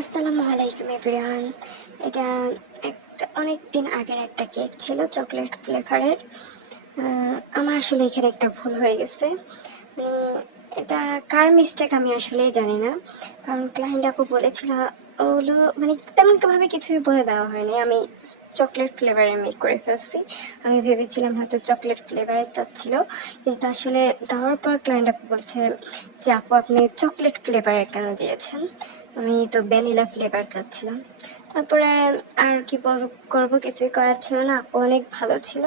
আসসালামু আলাইকুম এভরিওয়ান। এটা একটা অনেক দিন আগের একটা কেক ছিল চকলেট ফ্লেভারের। আমার আসলে এখানে একটা ভুল হয়ে গেছে। মানে এটা কার মিস্টেক আমি আসলেই জানি না, কারণ ক্লায়েন্ট আপু বলেছিল ওগুলো মানে তেমনভাবে কিছুই বলে দেওয়া হয়নি। আমি চকলেট ফ্লেভারে মেক করে ফেলছি। আমি ভেবেছিলাম হয়তো চকলেট ফ্লেভারের চাচ্ছিল, কিন্তু আসলে দেওয়ার পর ক্লায়েন্ট আপু বলছে যে আপু আপনি চকলেট ফ্লেভারের কেন দিয়েছেন, আমি তো ভ্যানিলা ফ্লেভার চাচ্ছিলাম। তারপরে আর কি করবো, কিছুই করার ছিল না। আপু অনেক ভালো ছিল,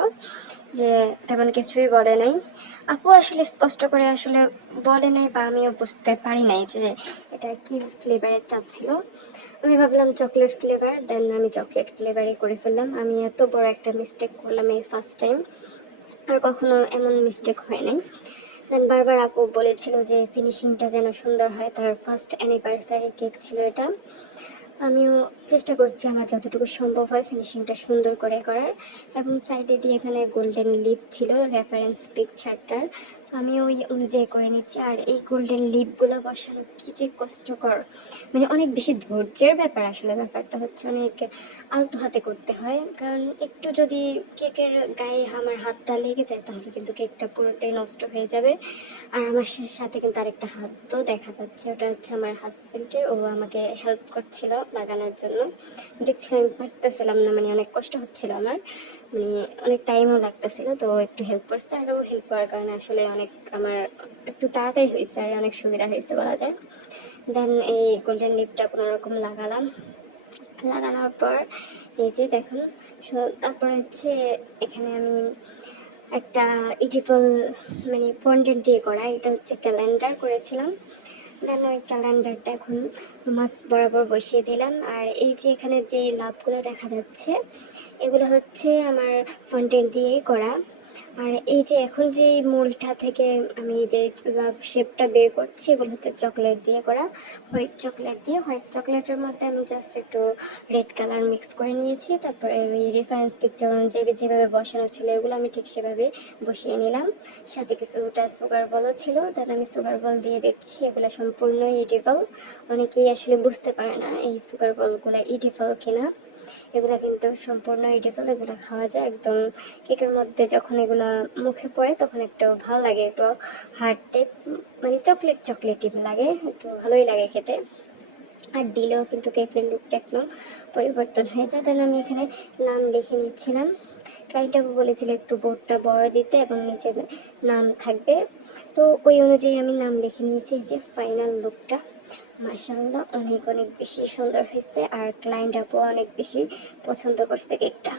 যে তেমন কিছুই বলে নাই। আপু আসলে স্পষ্ট করে আসলে বলে নাই, বা আমিও বুঝতে পারি নাই যে এটা কি ফ্লেভারের চাচ্ছিল। আমি ভাবলাম চকলেট ফ্লেভার, দেন আমি চকলেট ফ্লেভারই করে ফেললাম। আমি এত বড় একটা মিস্টেক করলাম এই ফার্স্ট টাইম, আর কখনো এমন মিস্টেক হয় নাই। দেন বারবার আপু বলেছিল যে ফিনিশিংটা যেন সুন্দর হয়, তার ফার্স্ট অ্যানিভার্সারি কেক ছিল এটা। আমিও চেষ্টা করছি আমার যতটুকু সম্ভব হয় ফিনিশিংটা সুন্দর করে করার। এবং সাইডে দিয়ে এখানে গোল্ডেন লিপ ছিল রেফারেন্স পিকচারটার, তো আমি ওই অনুযায়ী করে নিচ্ছি। আর এই গোল্ডেন লিপগুলো বসানো কী যে কষ্টকর, মানে অনেক বেশি ধৈর্যের ব্যাপার। আসলে ব্যাপারটা হচ্ছে অনেক আলতো হাতে করতে হয়, কারণ একটু যদি কেকের গায়ে আমার হাতটা লেগে যায় তাহলে কিন্তু কেকটা পুরোটাই নষ্ট হয়ে যাবে। আর আমার সাথে কিন্তু আরেকটা হাতও দেখা যাচ্ছে, ওটা হচ্ছে আমার হাজবেন্ডের। ও আমাকে হেল্প করছিল লাগানোর জন্য। দেখছিলাম আমি পারতেছিলাম না, মানে অনেক কষ্ট হচ্ছিল আমার, মানে অনেক টাইমও লাগতেছিল, তো ও একটু হেল্প করছে। আর ও হেল্প করার কারণে আসলে অনেক আমার একটু তাড়াতাড়ি হয়েছে আর অনেক সুবিধা হয়েছে বলা যায়। দেন এই গোল্ডেন লিপটা কোনো রকম লাগালাম। লাগানোর পর এই যে দেখুন, তারপর হচ্ছে এখানে আমি একটা ইডিবল মানে ফন্ডেন্ট দিয়ে করা, এটা হচ্ছে ক্যালেন্ডার করেছিলাম। দেন ওই ক্যালেন্ডারটা এখন মাছ বরাবর বসিয়ে দিলাম। আর এই যে এখানে যে লাভগুলো দেখা যাচ্ছে এগুলো হচ্ছে আমার ফন্ডেন্ট দিয়েই করা। আর এই যে এখন যে মূলটা থেকে আমি যে লাভ শেপটা বের করছি এগুলো হচ্ছে চকলেট দিয়ে করা, হোয়াইট চকলেট দিয়ে। হোয়াইট চকলেটের মধ্যে আমি জাস্ট একটু রেড কালার মিক্স করে নিয়েছি। তারপরে ওই রেফারেন্স পিকচার অনুযায়ী যেভাবে বসানো ছিল এগুলো আমি ঠিক সেভাবে বসিয়ে নিলাম। সাথে কিছুটা সুগার বলও ছিল, দেন আমি সুগার বল দিয়ে দেখছি এগুলো সম্পূর্ণ ইডিবল। অনেকেই আসলে বুঝতে পারে না এই সুগার বলগুলো ইডিবল কিনা। এগুলো কিন্তু সম্পূর্ণ এডিবল, এগুলো খাওয়া যায় একদম। কেকের মধ্যে যখন এগুলা মুখে পড়ে তখন একটু ভালো লাগে, একটু হার্ড টাইপ, মানে চকলেট চকলেটই লাগে, একটু ভালোই লাগে খেতে। আর দিলেও কিন্তু কেকের লুকটা একদম পরিবর্তন হয়ে যায়। তাহলে আমি এখানে নাম লিখে নিচ্ছিলাম। ক্লায়েন্টটাকে বলেছিল একটু বোর্ডটা বড় দিতে এবং নিচে নাম থাকবে, তো ওই অনুযায়ী আমি নাম লিখে নিয়েছি। যে ফাইনাল লুকটা মাশাআল্লাহ অনেক অনেক বেশি সুন্দর হয়েছে, আর ক্লায়েন্ট আপু অনেক বেশি পছন্দ করছে কেকটা।